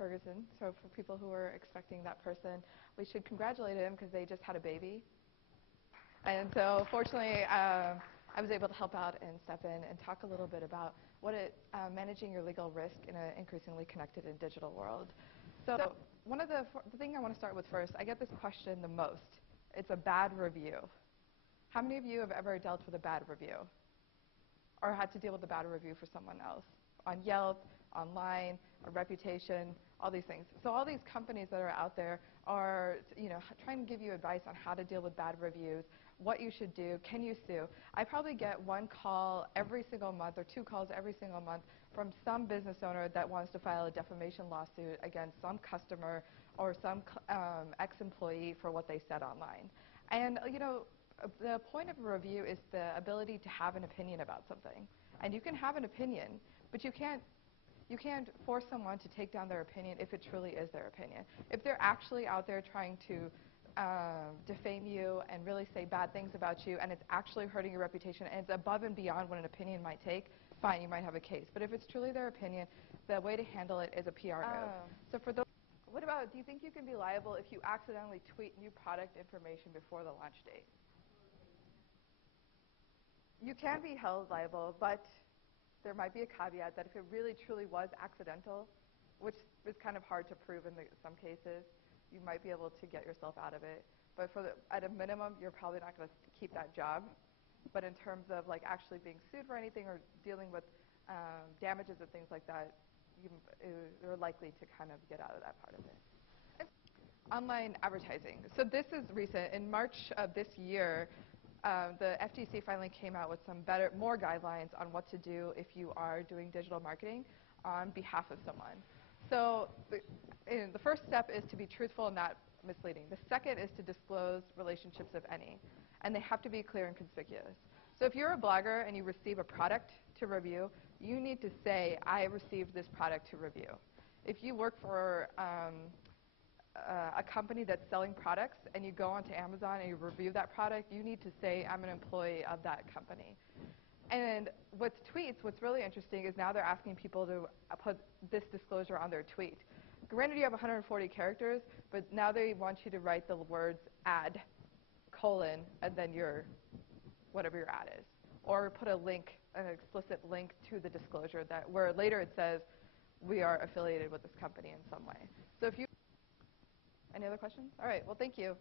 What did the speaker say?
Ferguson. So for people who are expecting that person, we should congratulate him because they just had a baby. And so fortunately, I was able to help out and step in and talk a little bit about managing your legal risk in an increasingly connected and digital world. So one of the thing I want to start with first, I get this question the most. It's a bad review. How many of you have ever dealt with a bad review or had to deal with a bad review for someone else? On Yelp, online, a reputation, all these things. So all these companies that are out there are trying to give you advice on how to deal with bad reviews, what you should do, can you sue? I probably get one call every single month or two calls every single month from some business owner that wants to file a defamation lawsuit against some customer or some ex-employee for what they said online. And the point of a review is the ability to have an opinion about something. And you can have an opinion, but you can't force someone to take down their opinion if it truly is their opinion. If they're actually out there trying to defame you and really say bad things about you, and it's actually hurting your reputation, and it's above and beyond what an opinion might take, fine, you might have a case. But if it's truly their opinion, the way to handle it is a PR move. So for those, what about, do you think you can be liable if you accidentally tweet new product information before the launch date? You can be held liable, but there might be a caveat that if it really truly was accidental, which is kind of hard to prove in some cases, you might be able to get yourself out of it. But at a minimum, you're probably not going to keep that job. But in terms of actually being sued for anything or dealing with damages and things like that, you're likely to kind of get out of that part of it. Online advertising. So this is recent. In March of this year, the FTC finally came out with some more guidelines on what to do if you are doing digital marketing on behalf of someone. So the first step is to be truthful and not misleading. The second is to disclose relationships, if any, and they have to be clear and conspicuous. So if you're a blogger and you receive a product to review, you need to say, I received this product to review. If you work for a company that's selling products and you go onto Amazon and you review that product, you need to say, I'm an employee of that company. And with tweets, what's really interesting is now they're asking people to put this disclosure on their tweet. Granted, you have 140 characters, but now they want you to write the words ad, colon, and then whatever your ad is. Or put a link, an explicit link to the disclosure where later it says, we are affiliated with this company in some way. So if you any other questions? All right, well, thank you.